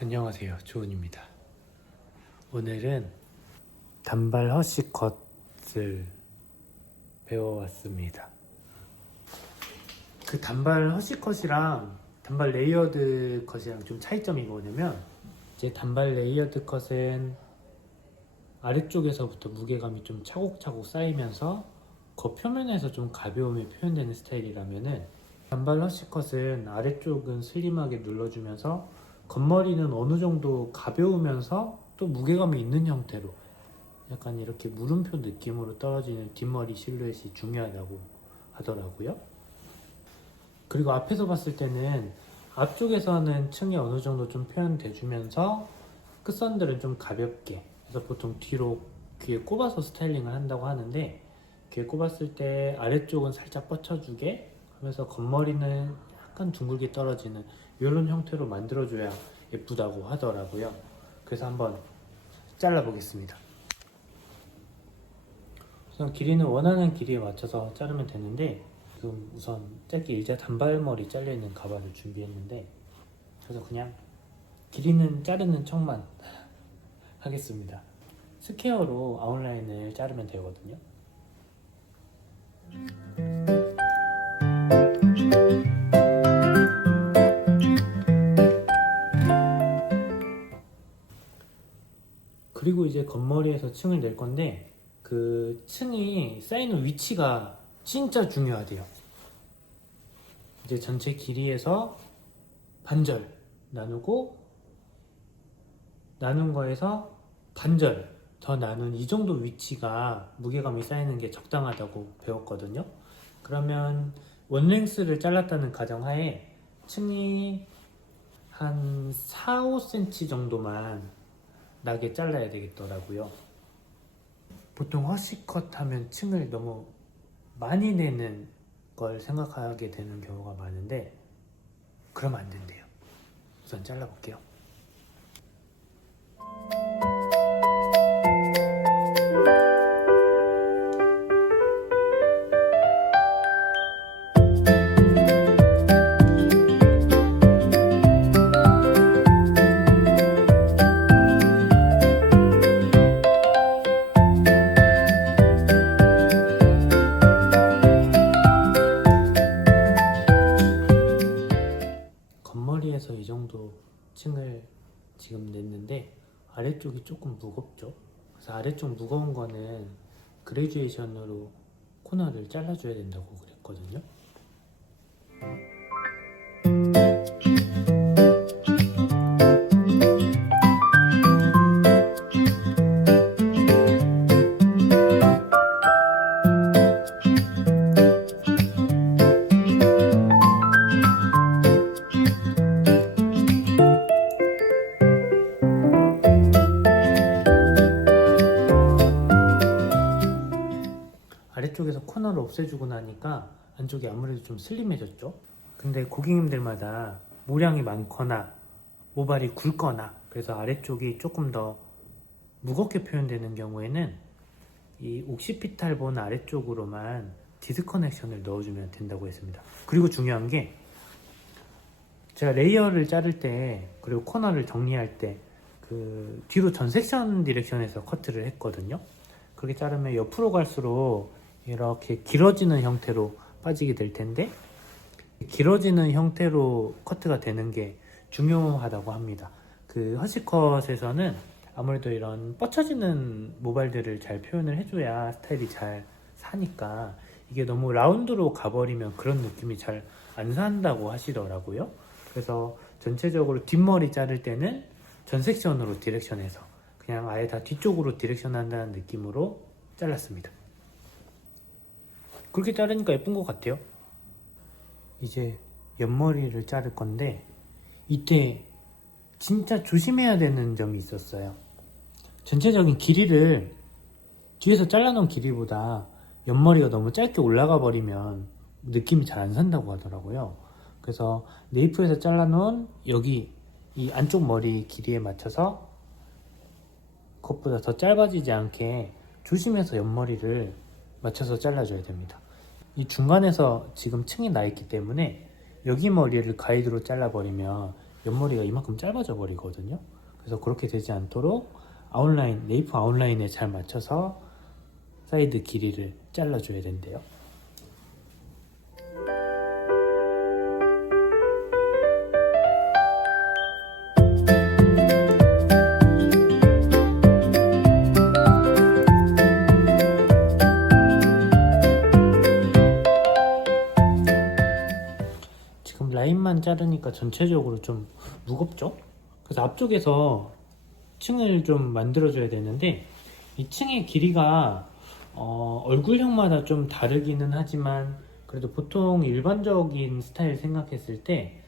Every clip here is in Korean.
안녕하세요, 조은입니다. 오늘은 단발 허쉬컷을 배워왔습니다. 그 단발 허쉬컷이랑 단발 레이어드 컷이랑 좀 차이점이 뭐냐면, 이제 단발 레이어드 컷은 아래쪽에서부터 무게감이 좀 차곡차곡 쌓이면서 겉표면에서 좀 가벼움이 표현되는 스타일이라면은, 단발 허쉬컷은 아래쪽은 슬림하게 눌러주면서 겉머리는 어느 정도 가벼우면서 또 무게감이 있는 형태로 약간 이렇게 물음표 느낌으로 떨어지는 뒷머리 실루엣이 중요하다고 하더라고요. 그리고 앞에서 봤을 때는 앞쪽에서는 층이 어느 정도 좀 표현돼 주면서 끝선들은 좀 가볍게, 그래서 보통 뒤로 귀에 꼽아서 스타일링을 한다고 하는데, 귀에 꼽았을 때 아래쪽은 살짝 뻗쳐주게 하면서 겉머리는 약간 둥글게 떨어지는 이런 형태로 만들어줘야 예쁘다고 하더라고요. 그래서 한번 잘라보겠습니다. 우선 길이는 원하는 길이에 맞춰서 자르면 되는데, 지금 우선 짧게 일자 단발머리 잘려있는 가발을 준비했는데, 그래서 그냥 길이는 자르는 척만 하겠습니다. 스퀘어로 아웃라인을 자르면 되거든요. 그리고 이제 겉머리에서 층을 낼 건데, 그 층이 쌓이는 위치가 진짜 중요하대요. 이제 전체 길이에서 반절 나누고, 나눈 거에서 반절 더 나눈 이 정도 위치가 무게감이 쌓이는 게 적당하다고 배웠거든요. 그러면 원랭스를 잘랐다는 가정하에 층이 한 4, 5cm 정도만 나게 잘라야 되겠더라고요. 보통 허쉬컷 하면 층을 너무 많이 내는 걸 생각하게 되는 경우가 많은데, 그러면 안 된대요. 우선 잘라볼게요. 겉머리에서 이 정도 층을 지금 냈는데, 아래쪽이 조금 무겁죠. 그래서 아래쪽 무거운 거는 그레듀에이션으로 코너를 잘라줘야 된다고 그랬거든요. 아래쪽에서 코너를 없애주고 나니까 안쪽이 아무래도 좀 슬림해졌죠. 근데 고객님들마다 모량이 많거나 모발이 굵거나, 그래서 아래쪽이 조금 더 무겁게 표현되는 경우에는 이 옥시피탈본 아래쪽으로만 디스커넥션을 넣어주면 된다고 했습니다. 그리고 중요한 게, 제가 레이어를 자를 때 그리고 코너를 정리할 때 그 뒤로 전 섹션 디렉션에서 커트를 했거든요. 그렇게 자르면 옆으로 갈수록 이렇게 길어지는 형태로 빠지게 될 텐데, 길어지는 형태로 커트가 되는 게 중요하다고 합니다. 그 허쉬컷에서는 아무래도 이런 뻗쳐지는 모발들을 잘 표현을 해줘야 스타일이 잘 사니까, 이게 너무 라운드로 가버리면 그런 느낌이 잘 안 산다고 하시더라고요. 그래서 전체적으로 뒷머리 자를 때는 전 섹션으로 디렉션해서 그냥 아예 다 뒤쪽으로 디렉션 한다는 느낌으로 잘랐습니다. 그렇게 자르니까 예쁜 것 같아요. 이제 옆머리를 자를 건데, 이때 진짜 조심해야 되는 점이 있었어요. 전체적인 길이를 뒤에서 잘라놓은 길이보다 옆머리가 너무 짧게 올라가 버리면 느낌이 잘 안 산다고 하더라고요. 그래서 네이프에서 잘라놓은 여기 이 안쪽 머리 길이에 맞춰서 그것보다 더 짧아지지 않게 조심해서 옆머리를 맞춰서 잘라줘야 됩니다. 이 중간에서 지금 층이 나 있기 때문에 여기 머리를 가이드로 잘라버리면 옆머리가 이만큼 짧아져 버리거든요. 그래서 그렇게 되지 않도록 아웃라인, 네이프 아웃라인에 잘 맞춰서 사이드 길이를 잘라줘야 된대요. 지금 라인만 자르니까 전체적으로 좀 무겁죠? 그래서 앞쪽에서 층을 좀 만들어줘야 되는데 이 층의 길이가 얼굴형마다 좀 다르기는 하지만 그래도 보통 일반적인 스타일 생각했을 때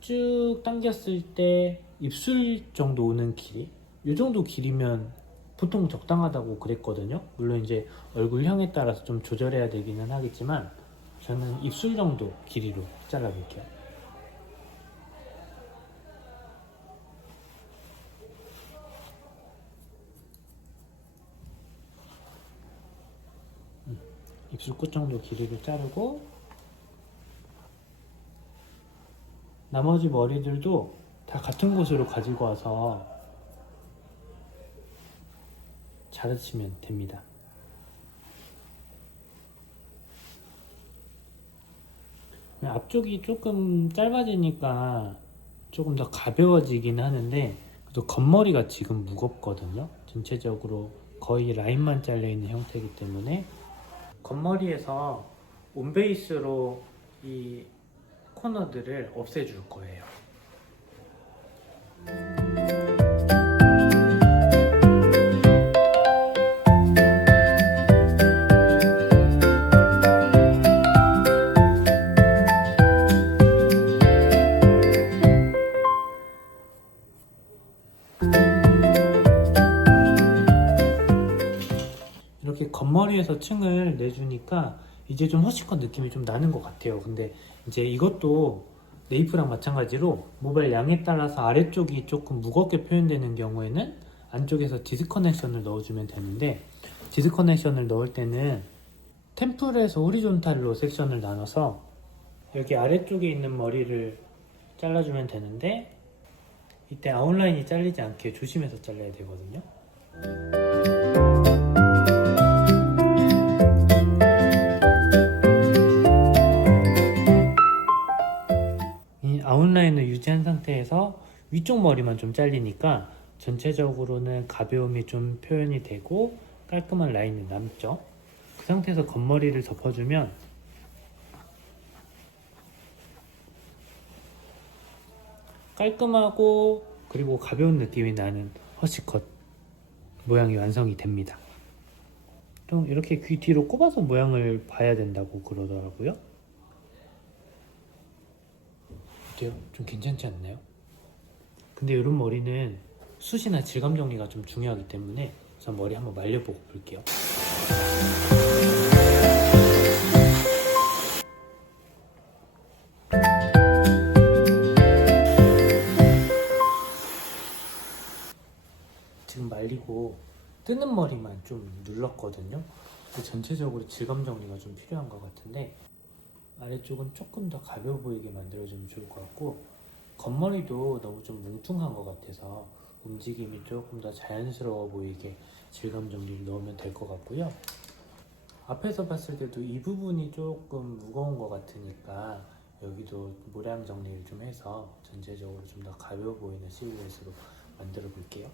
쭉 당겼을 때 입술 정도 오는 길이 이 정도 길이면 보통 적당하다고 그랬거든요. 물론 이제 얼굴형에 따라서 좀 조절해야 되기는 하겠지만 저는 입술 정도 길이로 잘라볼게요. 입술 끝 정도 길이를 자르고 나머지 머리들도 다 같은 곳으로 가지고 와서 자르시면 됩니다. 앞쪽이 조금 짧아지니까 조금 더 가벼워지긴 하는데 그래도 겉머리가 지금 무겁거든요. 전체적으로 거의 라인만 잘려있는 형태이기 때문에 겉머리에서 온베이스로 이 코너들을 없애줄 거예요. 이렇게 겉머리에서 층을 내주니까 이제 좀 허쉬컷 느낌이 좀 나는 것 같아요. 근데 이제 이것도 네이프랑 마찬가지로 모발 양에 따라서 아래쪽이 조금 무겁게 표현되는 경우에는 안쪽에서 디스커넥션을 넣어주면 되는데 디스커넥션을 넣을 때는 템플에서 호리존탈로 섹션을 나눠서 여기 아래쪽에 있는 머리를 잘라주면 되는데 이때 아웃라인이 잘리지 않게 조심해서 잘라야 되거든요. 아웃라인을 유지한 상태에서 위쪽 머리만 좀 잘리니까 전체적으로는 가벼움이 좀 표현이 되고 깔끔한 라인이 남죠. 그 상태에서 겉머리를 덮어주면 깔끔하고 그리고 가벼운 느낌이 나는 허쉬컷 모양이 완성이 됩니다. 또 이렇게 귀 뒤로 꼽아서 모양을 봐야 된다고 그러더라고요. 어때요? 좀 괜찮지 않나요? 근데 이런 머리는 숱이나 질감 정리가 좀 중요하기 때문에 우선 머리 한번 말려보고 볼게요. 지금 말리고 뜨는 머리만 좀 눌렀거든요. 전체적으로 질감 정리가 좀 필요한 것 같은데 아래쪽은 조금 더 가벼워 보이게 만들어주면 좋을 것 같고 겉머리도 너무 좀 뭉퉁한 것 같아서 움직임이 조금 더 자연스러워 보이게 질감 정리를 넣으면 될 것 같고요. 앞에서 봤을 때도 이 부분이 조금 무거운 것 같으니까 여기도 모양 정리를 좀 해서 전체적으로 좀 더 가벼워 보이는 실루엣으로 만들어 볼게요.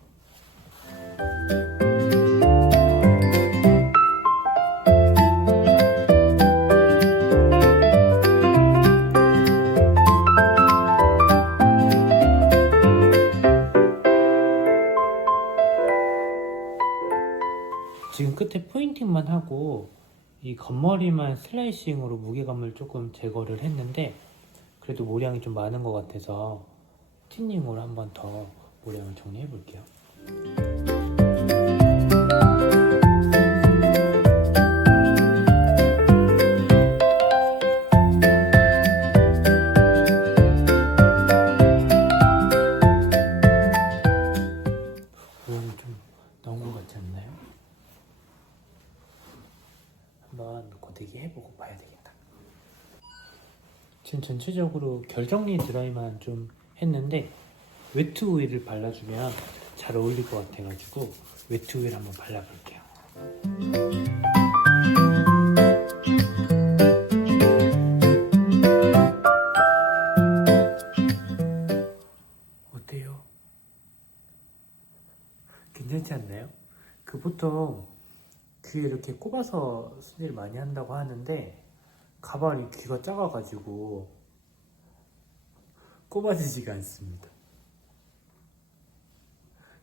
지금 끝에 포인팅만 하고 이 겉머리만 슬라이싱으로 무게감을 조금 제거를 했는데 그래도 모량이 좀 많은 것 같아서 틴닝으로 한번 더 모량을 정리해 볼게요. 모양이 좀 나온 것 같지 않나요? 한번 고데기 해보고 봐야 되겠다. 지금 전체적으로 결정리 드라이만 좀 했는데 웨트 오일을 발라주면 잘 어울릴 것 같아가지고 웨트 오일 한번 발라볼게요. 어때요? 괜찮지 않나요? 그 보통 귀에 이렇게 꼽아서 스네일 많이 한다고 하는데 가발이 귀가 작아가지고 꼽아지지가 않습니다.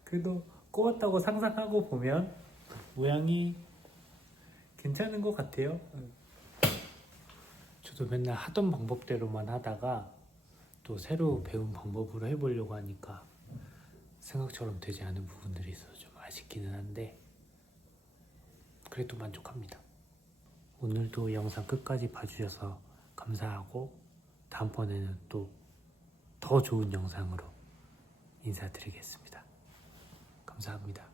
그래도 꼽았다고 상상하고 보면 모양이 괜찮은 것 같아요. 저도 맨날 하던 방법대로만 하다가 또 새로 배운 방법으로 해보려고 하니까 생각처럼 되지 않은 부분들이 있어서 좀 아쉽기는 한데 그래도 만족합니다. 오늘도 영상 끝까지 봐주셔서 감사하고 다음번에는 또 더 좋은 영상으로 인사드리겠습니다. 감사합니다.